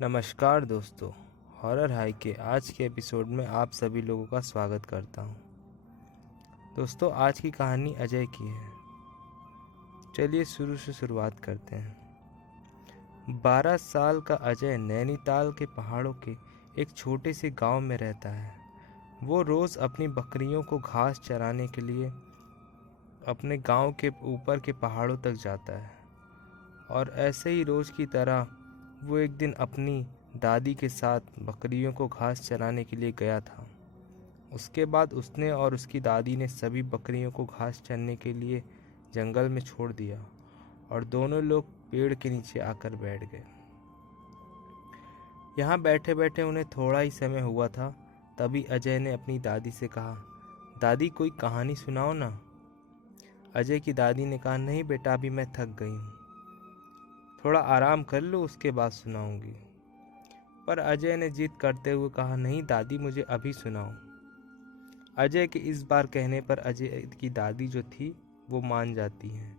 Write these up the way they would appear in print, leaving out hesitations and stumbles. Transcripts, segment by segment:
नमस्कार दोस्तों, horror high के आज के एपिसोड में आप सभी लोगों का स्वागत करता हूं। दोस्तों, आज की कहानी अजय की है। चलिए शुरू से शुरुआत करते हैं। 12 साल का अजय नैनीताल के पहाड़ों के एक छोटे से गांव में रहता है। वो रोज़ अपनी बकरियों को घास चराने के लिए अपने गांव के ऊपर के पहाड़ों तक जाता है। और ऐसे ही रोज़ की तरह वो एक दिन अपनी दादी के साथ बकरियों को घास चराने के लिए गया था। उसके बाद उसने और उसकी दादी ने सभी बकरियों को घास चरने के लिए जंगल में छोड़ दिया और दोनों लोग पेड़ के नीचे आकर बैठ गए। यहाँ बैठे बैठे उन्हें थोड़ा ही समय हुआ था, तभी अजय ने अपनी दादी से कहा, दादी कोई कहानी सुनाओ ना। अजय की दादी ने कहा, नहीं बेटा, अभी मैं थक गई हूँ, थोड़ा आराम कर लो, उसके बाद सुनाऊंगी। पर अजय ने जिद करते हुए कहा, नहीं दादी, मुझे अभी सुनाओ। अजय के इस बार कहने पर अजय की दादी जो थी वो मान जाती हैं,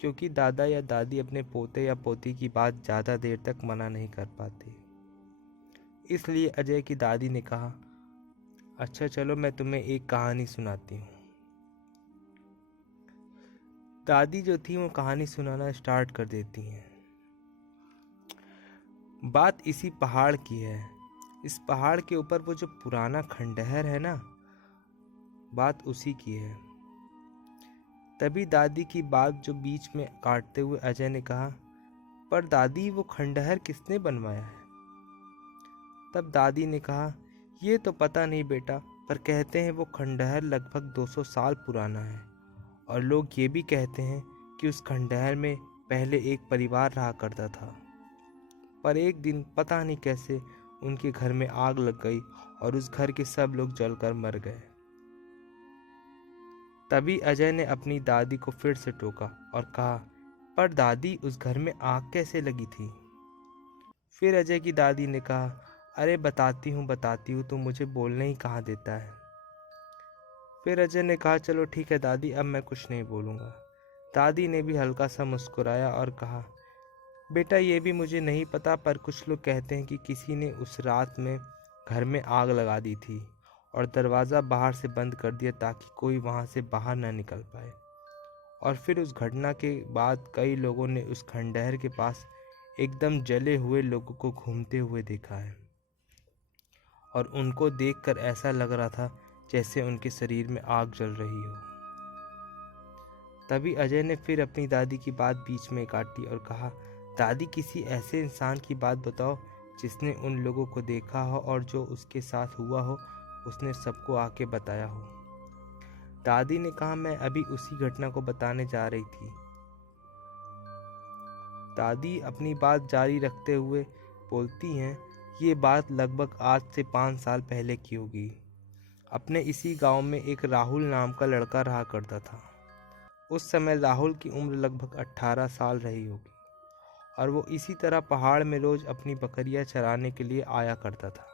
क्योंकि दादा या दादी अपने पोते या पोती की बात ज़्यादा देर तक मना नहीं कर पाते। इसलिए अजय की दादी ने कहा, अच्छा चलो मैं तुम्हें एक कहानी सुनाती हूँ। दादी जो थी वो कहानी सुनाना स्टार्ट कर देती हैं। बात इसी पहाड़ की है। इस पहाड़ के ऊपर वो जो पुराना खंडहर है ना, बात उसी की है। तभी दादी की बात जो बीच में काटते हुए अजय ने कहा, पर दादी वो खंडहर किसने बनवाया है? तब दादी ने कहा, ये तो पता नहीं बेटा, पर कहते हैं वो खंडहर लगभग 200 साल पुराना है और लोग ये भी कहते हैं कि उस खंडहर में पहले एक परिवार रहा करता था। पर एक दिन पता नहीं कैसे उनके घर में आग लग गई और उस घर के सब लोग जलकर मर गए। तभी अजय ने अपनी दादी को फिर से टोका और कहा, पर दादी उस घर में आग कैसे लगी थी? फिर अजय की दादी ने कहा, अरे बताती हूँ, तो मुझे बोलने ही कहाँ देता है। फिर अजय ने कहा, चलो ठीक है दादी, अब मैं कुछ नहीं बोलूँगा। दादी ने भी हल्का सा मुस्कुराया और कहा, बेटा ये भी मुझे नहीं पता, पर कुछ लोग कहते हैं कि किसी ने उस रात में घर में आग लगा दी थी और दरवाज़ा बाहर से बंद कर दिया ताकि कोई वहाँ से बाहर ना निकल पाए। और फिर उस घटना के बाद कई लोगों ने उस खंडहर के पास एकदम जले हुए लोगों को घूमते हुए देखा है और उनको देखकर ऐसा लग रहा था जैसे उनके शरीर में आग जल रही हो। तभी अजय ने फिर अपनी दादी की बात बीच में काटी और कहा, दादी किसी ऐसे इंसान की बात बताओ जिसने उन लोगों को देखा हो और जो उसके साथ हुआ हो उसने सबको आके बताया हो। दादी ने कहा, मैं अभी उसी घटना को बताने जा रही थी। दादी अपनी बात जारी रखते हुए बोलती हैं, ये बात लगभग आज से 5 साल पहले की होगी। अपने इसी गांव में एक राहुल नाम का लड़का रहा करता था। उस समय राहुल की उम्र लगभग 18 साल रही होगी और वो इसी तरह पहाड़ में रोज अपनी बकरियां चराने के लिए आया करता था।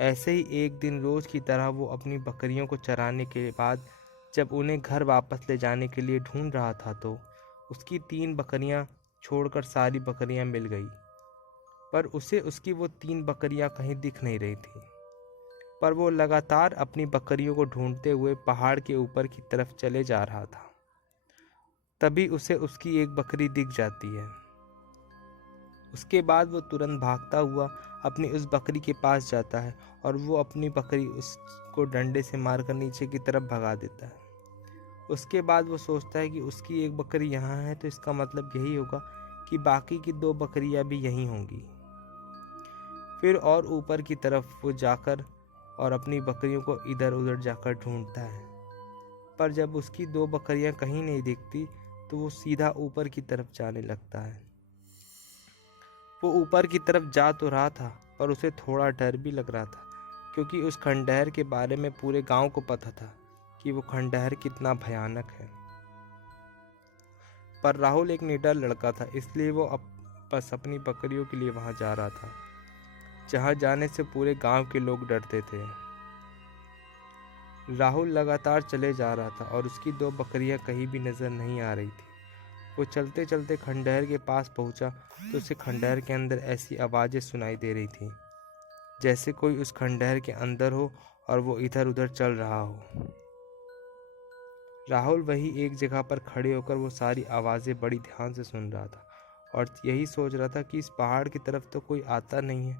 ऐसे ही एक दिन रोज की तरह वो अपनी बकरियों को चराने के बाद जब उन्हें घर वापस ले जाने के लिए ढूंढ रहा था तो उसकी 3 बकरियां छोड़कर सारी बकरियां मिल गई। पर उसे उसकी वो 3 बकरियां कहीं दिख नहीं रही थी। पर वो लगातार अपनी बकरियों को ढूंढते हुए पहाड़ के ऊपर की तरफ चले जा रहा था। तभी उसे उसकी एक बकरी दिख जाती है। उसके बाद वो तुरंत भागता हुआ अपनी उस बकरी के पास जाता है और वो अपनी बकरी उसको डंडे से मारकर नीचे की तरफ भगा देता है। उसके बाद वो सोचता है कि उसकी एक बकरी यहाँ है तो इसका मतलब यही होगा कि बाकी की 2 बकरियां भी यहीं होंगी। फिर और ऊपर की तरफ वो जाकर और अपनी बकरियों को इधर उधर जाकर ढूंढता है। पर जब उसकी 2 बकरियां कहीं नहीं दिखती तो वो सीधा ऊपर की तरफ जाने लगता है। वो ऊपर की तरफ जा तो रहा था पर उसे थोड़ा डर भी लग रहा था, क्योंकि उस खंडहर के बारे में पूरे गांव को पता था कि वो खंडहर कितना भयानक है। पर राहुल एक निडर लड़का था, इसलिए वो बस अपनी बकरियों के लिए वहां जा रहा था, जहां जाने से पूरे गांव के लोग डरते थे। राहुल लगातार चले जा रहा था और उसकी 2 बकरियां कहीं भी नजर नहीं आ रही थी। वो चलते चलते खंडहर के पास पहुंचा तो उसे खंडहर के अंदर ऐसी आवाज़ें सुनाई दे रही थी जैसे कोई उस खंडहर के अंदर हो और वो इधर उधर चल रहा हो। राहुल वही एक जगह पर खड़े होकर वो सारी आवाज़ें बड़ी ध्यान से सुन रहा था और यही सोच रहा था कि इस पहाड़ की तरफ तो कोई आता नहीं है,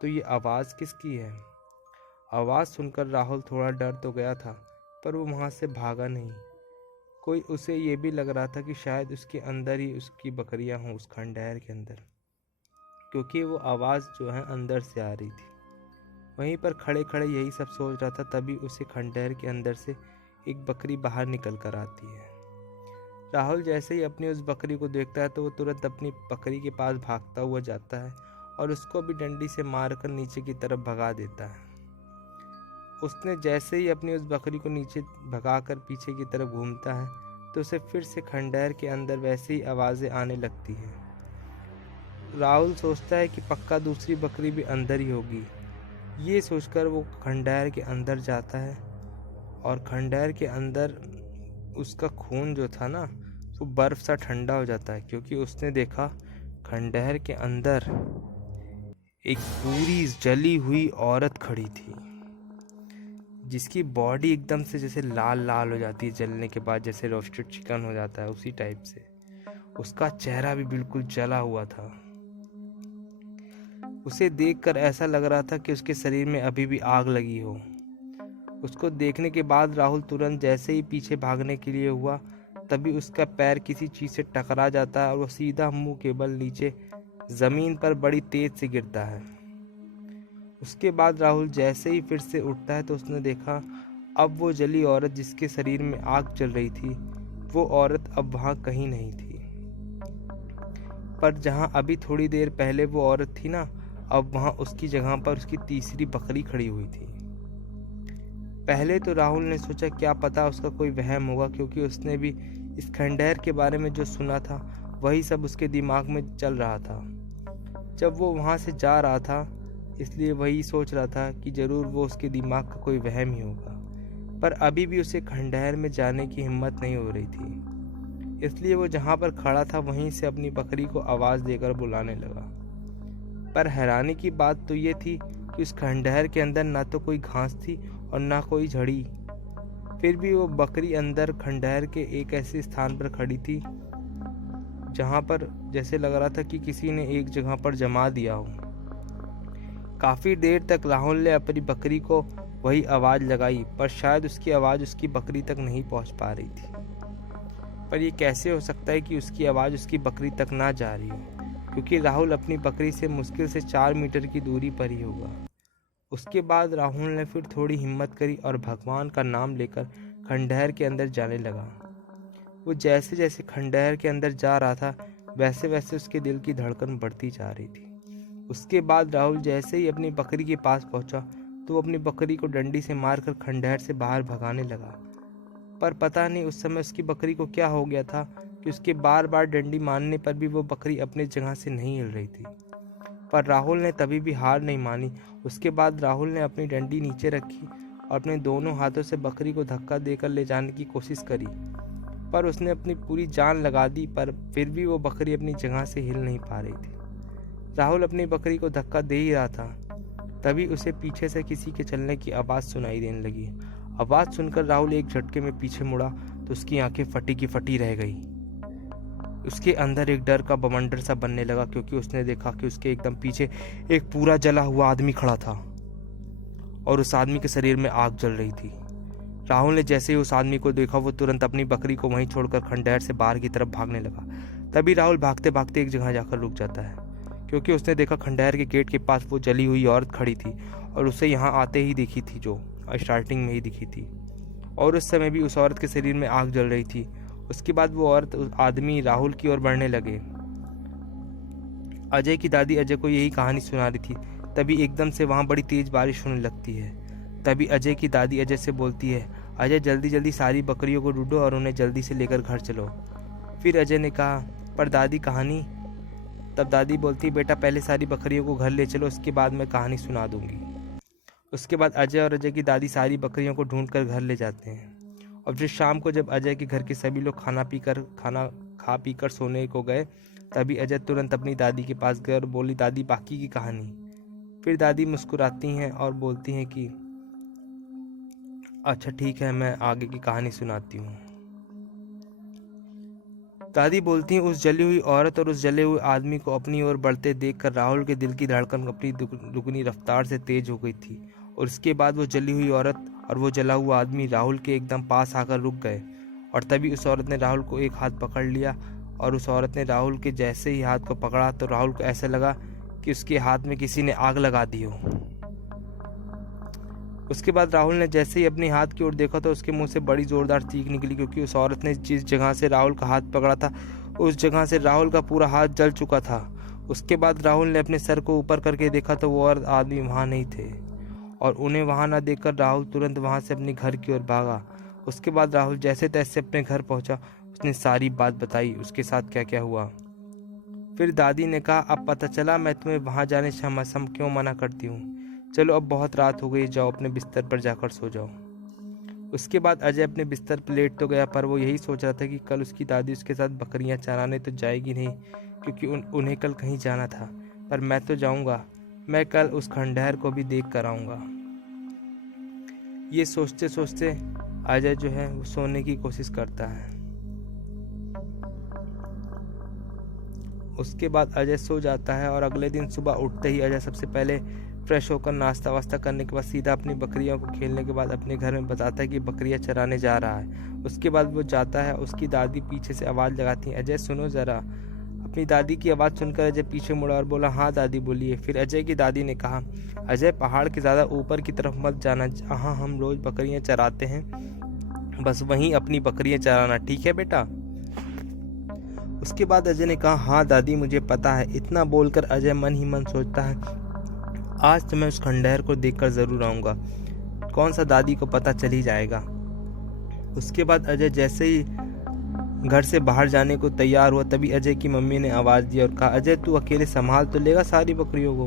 तो ये आवाज़ किसकी है। आवाज़ सुनकर राहुल थोड़ा डर तो गया था, पर वो वहाँ से भागा नहीं। कोई उसे ये भी लग रहा था कि शायद उसके अंदर ही उसकी बकरियां हों, उस खंडहर के अंदर, क्योंकि वो आवाज़ जो है अंदर से आ रही थी। वहीं पर खड़े खड़े यही सब सोच रहा था, तभी उसे खंडहर के अंदर से एक बकरी बाहर निकल कर आती है। राहुल जैसे ही अपनी उस बकरी को देखता है तो वो तुरंत अपनी बकरी के पास भागता हुआ जाता है और उसको भी डंडी से मारकर नीचे की तरफ भगा देता है। उसने जैसे ही अपनी उस बकरी को नीचे भगाकर पीछे की तरफ घूमता है तो उसे फिर से खंडहर के अंदर वैसे ही आवाज़ें आने लगती हैं। राहुल सोचता है कि पक्का दूसरी बकरी भी अंदर ही होगी। ये सोचकर वो खंडहर के अंदर जाता है और खंडहर के अंदर उसका खून जो था ना, वो बर्फ़ सा ठंडा हो जाता है, क्योंकि उसने देखा खंडहर के अंदर एक पूरी जली हुई औरत खड़ी थी, जिसकी बॉडी एकदम से जैसे लाल लाल हो जाती है जलने के बाद, जैसे रोस्टेड चिकन हो जाता है उसी टाइप से। उसका चेहरा भी बिल्कुल जला हुआ था। उसे देखकर ऐसा लग रहा था कि उसके शरीर में अभी भी आग लगी हो। उसको देखने के बाद राहुल तुरंत जैसे ही पीछे भागने के लिए हुआ, तभी उसका पैर किसी चीज़ से टकरा जाता है और वो सीधा मुंह के बल नीचे ज़मीन पर बड़ी तेज से गिरता है। उसके बाद राहुल जैसे ही फिर से उठता है तो उसने देखा अब वो जली औरत जिसके शरीर में आग जल रही थी, वो औरत अब वहाँ कहीं नहीं थी। पर जहाँ अभी थोड़ी देर पहले वो औरत थी ना, अब वहाँ उसकी जगह पर उसकी तीसरी बकरी खड़ी हुई थी। पहले तो राहुल ने सोचा क्या पता उसका कोई वहम होगा, क्योंकि उसने भी इस खंडहर के बारे में जो सुना था वही सब उसके दिमाग में चल रहा था जब वो वहाँ से जा रहा था, इसलिए वही सोच रहा था कि ज़रूर वो उसके दिमाग का कोई वहम ही होगा। पर अभी भी उसे खंडहर में जाने की हिम्मत नहीं हो रही थी, इसलिए वो जहाँ पर खड़ा था वहीं से अपनी बकरी को आवाज़ देकर बुलाने लगा। पर हैरानी की बात तो ये थी कि उस खंडहर के अंदर ना तो कोई घास थी और ना कोई झड़ी। फिर भी वो बकरी अंदर खंडहर के एक ऐसे स्थान पर खड़ी थी जहाँ पर जैसे लग रहा था कि किसी ने एक जगह पर जमा दिया हो। काफ़ी देर तक राहुल ने अपनी बकरी को वही आवाज़ लगाई, पर शायद उसकी आवाज़ उसकी बकरी तक नहीं पहुँच पा रही थी। पर ये कैसे हो सकता है कि उसकी आवाज़ उसकी बकरी तक ना जा रही हो, क्योंकि राहुल अपनी बकरी से मुश्किल से 4 मीटर की दूरी पर ही होगा। उसके बाद राहुल ने फिर थोड़ी हिम्मत करी और भगवान का नाम लेकर खंडहर के अंदर जाने लगा। वो जैसे जैसे खंडहर के अंदर जा रहा था वैसे वैसे उसके दिल की धड़कन बढ़ती जा रही थी। उसके बाद राहुल जैसे ही अपनी बकरी के पास पहुंचा तो वो अपनी बकरी को डंडी से मारकर खंडहर से बाहर भगाने लगा। पर पता नहीं उस समय उसकी बकरी को क्या हो गया था कि उसके बार बार डंडी मारने पर भी वो बकरी अपनी जगह से नहीं हिल रही थी। पर राहुल ने तभी भी हार नहीं मानी। उसके बाद राहुल ने अपनी डंडी नीचे रखी और अपने दोनों हाथों से बकरी को धक्का देकर ले जाने की कोशिश करी, पर उसने अपनी पूरी जान लगा दी, पर फिर भी वो बकरी अपनी जगह से हिल नहीं पा रही थी। राहुल अपनी बकरी को धक्का दे ही रहा था, तभी उसे पीछे से किसी के चलने की आवाज़ सुनाई देने लगी। आवाज़ सुनकर राहुल एक झटके में पीछे मुड़ा तो उसकी आंखें फटी की फटी रह गई। उसके अंदर एक डर का बवंडर सा बनने लगा, क्योंकि उसने देखा कि उसके एकदम पीछे एक पूरा जला हुआ आदमी खड़ा था और उस आदमी के शरीर में आग जल रही थी। राहुल ने जैसे ही उस आदमी को देखा वो तुरंत अपनी बकरी को वहीं छोड़कर खंडहर से बाहर की तरफ भागने लगा। तभी राहुल भागते भागते एक जगह जाकर रुक जाता है, क्योंकि उसने देखा खंडहर के गेट के पास वो जली हुई औरत खड़ी थी और उसे यहाँ आते ही दिखी थी, जो स्टार्टिंग में ही दिखी थी, और उस समय भी उस औरत के शरीर में आग जल रही थी। उसके बाद वो औरत उस आदमी राहुल की ओर बढ़ने लगे। अजय की दादी अजय को यही कहानी सुना रही थी। तभी एकदम से वहाँ बड़ी तेज बारिश होने लगती है। तभी अजय की दादी अजय से बोलती है, अजय जल्दी जल्दी सारी बकरियों को ढूंढो और उन्हें जल्दी से लेकर घर चलो। फिर अजय ने कहा, पर दादी कहानी? तब दादी बोलती, बेटा पहले सारी बकरियों को घर ले चलो, उसके बाद मैं कहानी सुना दूंगी। उसके बाद अजय और अजय की दादी सारी बकरियों को ढूंढकर घर ले जाते हैं। और फिर शाम को जब अजय के घर के सभी लोग खाना खा पी कर सोने को गए, तभी अजय तुरंत अपनी दादी के पास गए और बोली, दादी बाकी की कहानी। फिर दादी मुस्कुराती हैं और बोलती हैं कि अच्छा ठीक है, मैं आगे की कहानी सुनाती हूँ। दादी बोलती हैं, उस जली हुई औरत और उस जले हुए आदमी को अपनी ओर बढ़ते देखकर राहुल के दिल की धड़कन अपनी दुगनी रफ्तार से तेज हो गई थी। और इसके बाद वो जली हुई औरत और वो जला हुआ आदमी राहुल के एकदम पास आकर रुक गए। और तभी उस औरत ने राहुल को एक हाथ पकड़ लिया और उस औरत ने राहुल के जैसे ही हाथ को पकड़ा तो राहुल को ऐसा लगा कि उसके हाथ में किसी ने आग लगा दी हो। उसके बाद राहुल ने जैसे ही अपने हाथ की ओर देखा तो उसके मुंह से बड़ी जोरदार चीख निकली, क्योंकि उस औरत ने जिस जगह से राहुल का हाथ पकड़ा था उस जगह से राहुल का पूरा हाथ जल चुका था। उसके बाद राहुल ने अपने सर को ऊपर करके देखा तो वो औरत आदमी वहाँ नहीं थे। और उन्हें वहाँ न देखकर राहुल तुरंत वहाँ से अपने घर की ओर भागा। उसके बाद राहुल जैसे तैसे अपने घर पहुँचा। उसने सारी बात बताई, उसके साथ क्या क्या हुआ। फिर दादी ने कहा, अब पता चला मैं तुम्हें वहाँ जाने से हम क्यों मना करती हूँ। चलो अब बहुत रात हो गई, जाओ अपने बिस्तर पर जाकर सो जाओ। उसके बाद अजय अपने बिस्तर पर लेट तो गया, पर वो यही सोच रहा था कि कल उसकी दादी उसके साथ बकरियां चराने तो जाएगी नहीं, क्योंकि उन्हें कल कहीं जाना था। पर मैं तो जाऊंगा, मैं कल उस खंडहर को भी देख कर आऊँगा। ये सोचते सोचते अजय जो है वो सोने की कोशिश करता है। उसके बाद अजय सो जाता है और अगले दिन सुबह उठते ही अजय सबसे पहले फ्रेश होकर नाश्ता वास्ता करने के बाद सीधा अपनी बकरियों को खेलने के बाद अपने घर में बताता है कि बकरियां चराने जा रहा है। उसके बाद वो जाता है, उसकी दादी पीछे से आवाज़ लगाती है, अजय सुनो ज़रा। अपनी दादी की आवाज़ सुनकर अजय पीछे मुड़ा और बोला, हाँ दादी बोलिए। फिर अजय की दादी ने कहा, अजय पहाड़ के ज़्यादा ऊपर की तरफ मत जाना, जहाँ हम रोज़ बकरियाँ चराते हैं, बस वहीं अपनी बकरियाँ चराना, ठीक है बेटा। उसके बाद अजय ने कहा, हाँ दादी मुझे पता है। इतना बोलकर अजय मन ही मन सोचता है, आज तो मैं उस खंडहर को देखकर ज़रूर आऊँगा, कौन सा दादी को पता चल ही जाएगा। उसके बाद अजय जैसे ही घर से बाहर जाने को तैयार हुआ तभी अजय की मम्मी ने आवाज़ दी और कहा, अजय तू अकेले संभाल तो लेगा सारी बकरियों को।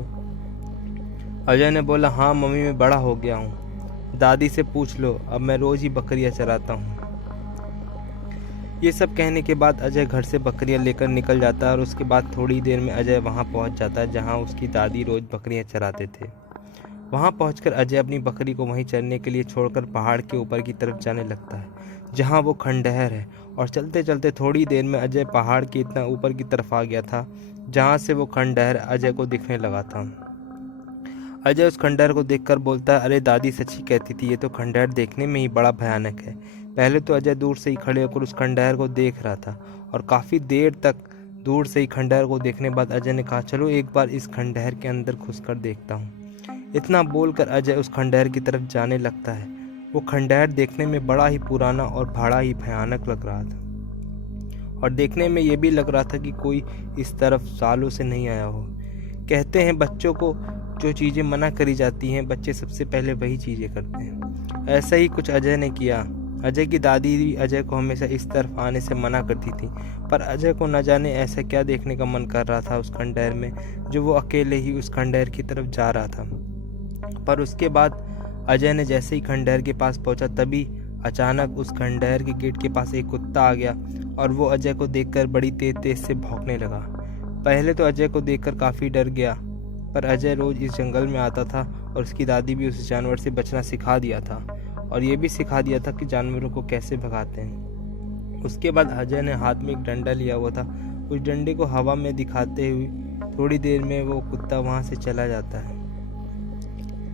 अजय ने बोला, हाँ मम्मी मैं बड़ा हो गया हूँ, दादी से पूछ लो, अब मैं रोज़ ही बकरियाँ चराता हूँ। ये सब कहने के बाद अजय घर से बकरियां लेकर निकल जाता है और उसके बाद थोड़ी देर में अजय वहां पहुंच जाता है जहां उसकी दादी रोज बकरियां चराते थे। वहां पहुंचकर अजय अपनी बकरी को वहीं चरने के लिए छोड़कर पहाड़ के ऊपर की तरफ जाने लगता है जहां वो खंडहर है। और चलते चलते थोड़ी देर में अजय पहाड़ के इतना ऊपर की तरफ आ गया था जहाँ से वो खंडहर अजय को दिखने लगा था। अजय उस खंडहर को देखकर बोलता है, अरे दादी सच ही कहती थी, ये तो खंडहर देखने में ही बड़ा भयानक है। पहले तो अजय दूर से ही खड़े होकर उस खंडहर को देख रहा था और काफ़ी देर तक दूर से ही खंडहर को देखने बाद अजय ने कहा, चलो एक बार इस खंडहर के अंदर घुसकर देखता हूँ। इतना बोलकर अजय उस खंडहर की तरफ जाने लगता है। वो खंडहर देखने में बड़ा ही पुराना और बड़ा ही भयानक लग रहा था और देखने में ये भी लग रहा था कि कोई इस तरफ सालों से नहीं आया हो। कहते हैं बच्चों को जो चीज़ें मना करी जाती हैं बच्चे सबसे पहले वही चीज़ें करते हैं। ऐसा ही कुछ अजय ने किया। अजय की दादी भी अजय को हमेशा इस तरफ आने से मना करती थी, पर अजय को न जाने ऐसा क्या देखने का मन कर रहा था उस खंडहर में जो वो अकेले ही उस खंडहर की तरफ जा रहा था। पर उसके बाद अजय ने जैसे ही खंडहर के पास पहुंचा तभी अचानक उस खंडहर के गेट के पास एक कुत्ता आ गया और वो अजय को देखकर बड़ी तेज तेज से भौंकने लगा। पहले तो अजय को देखकर काफ़ी डर गया, पर अजय रोज इस जंगल में आता था और उसकी दादी भी उस जानवर से बचना सिखा दिया था और ये भी सिखा दिया था कि जानवरों को कैसे भगाते हैं। उसके बाद अजय ने हाथ में एक डंडा लिया हुआ था। उस डंडे को हवा में दिखाते हुए थोड़ी देर में वो कुत्ता वहाँ से चला जाता है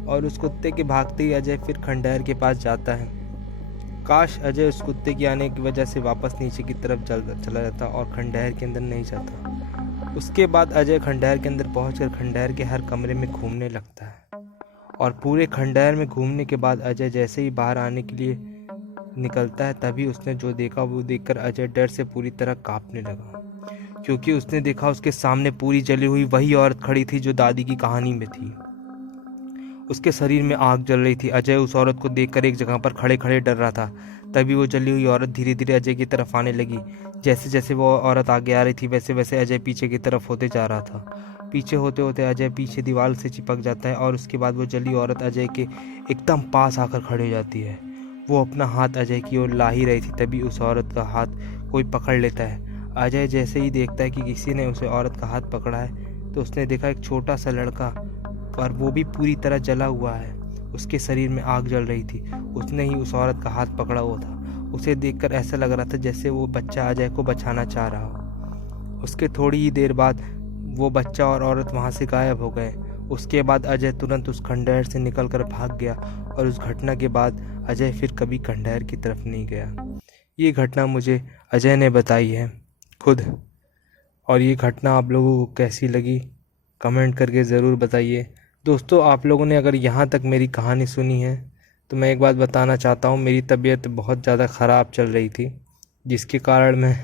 और उस कुत्ते के भागते ही अजय फिर खंडहर के पास जाता है। काश अजय उस कुत्ते के आने की वजह से वापस नीचे की तरफ चला जाता और खंडहर के अंदर नहीं जाता। उसके बाद अजय खंडहर के अंदर पहुंचकर खंडहर के हर कमरे में घूमने लगता है और पूरे खंडहर में घूमने के बाद अजय जैसे ही बाहर आने के लिए निकलता है तभी उसने जो देखा वो देखकर अजय डर से पूरी तरह कांपने लगा, क्योंकि उसने देखा उसके सामने पूरी जली हुई वही औरत खड़ी थी जो दादी की कहानी में थी। उसके शरीर में आग जल रही थी। अजय उस औरत को देखकर एक जगह पर खड़े खड़े डर रहा था। तभी वो जली हुई औरत धीरे धीरे अजय की तरफ आने लगी। जैसे जैसे वो औरत आगे आ रही थी वैसे वैसे अजय पीछे की तरफ होते जा रहा था पीछे होते होते अजय पीछे दीवार से चिपक जाता है और उसके बाद वो जली औरत अजय के एकदम पास आकर खड़ी हो जाती है। वो अपना हाथ अजय की ओर ला ही रही थी, तभी उस औरत का हाथ कोई पकड़ लेता है। अजय जैसे ही देखता है कि किसी ने उसे औरत का हाथ पकड़ा है तो उसने देखा एक छोटा सा लड़का, और वो भी पूरी तरह जला हुआ है। उसके शरीर में आग जल रही थी। उसने ही उस औरत का हाथ पकड़ा हुआ था। उसे देखकर ऐसा लग रहा था जैसे वो बच्चा अजय को बचाना चाह रहा हो। उसके थोड़ी ही देर बाद वो बच्चा और औरत वहाँ से गायब हो गए। उसके बाद अजय तुरंत उस खंडहर से निकलकर भाग गया और उस घटना के बाद अजय फिर कभी खंडहर की तरफ नहीं गया। ये घटना मुझे अजय ने बताई है खुद, और ये घटना आप लोगों को कैसी लगी कमेंट करके ज़रूर बताइए। दोस्तों, आप लोगों ने अगर यहाँ तक मेरी कहानी सुनी है तो मैं एक बात बताना चाहता हूँ, मेरी तबीयत बहुत ज़्यादा ख़राब चल रही थी, जिसके कारण मैं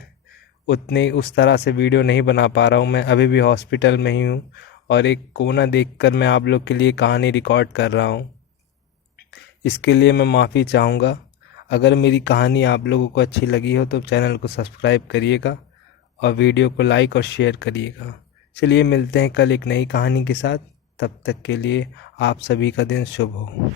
उतने उस तरह से वीडियो नहीं बना पा रहा हूँ। मैं अभी भी हॉस्पिटल में ही हूँ और एक कोना देखकर मैं आप लोग के लिए कहानी रिकॉर्ड कर रहा हूँ। इसके लिए मैं माफ़ी चाहूँगा। अगर मेरी कहानी आप लोगों को अच्छी लगी हो तो चैनल को सब्सक्राइब करिएगा और वीडियो को लाइक और शेयर करिएगा। चलिए मिलते हैं कल एक नई कहानी के साथ। तब तक के लिए आप सभी का दिन शुभ हो।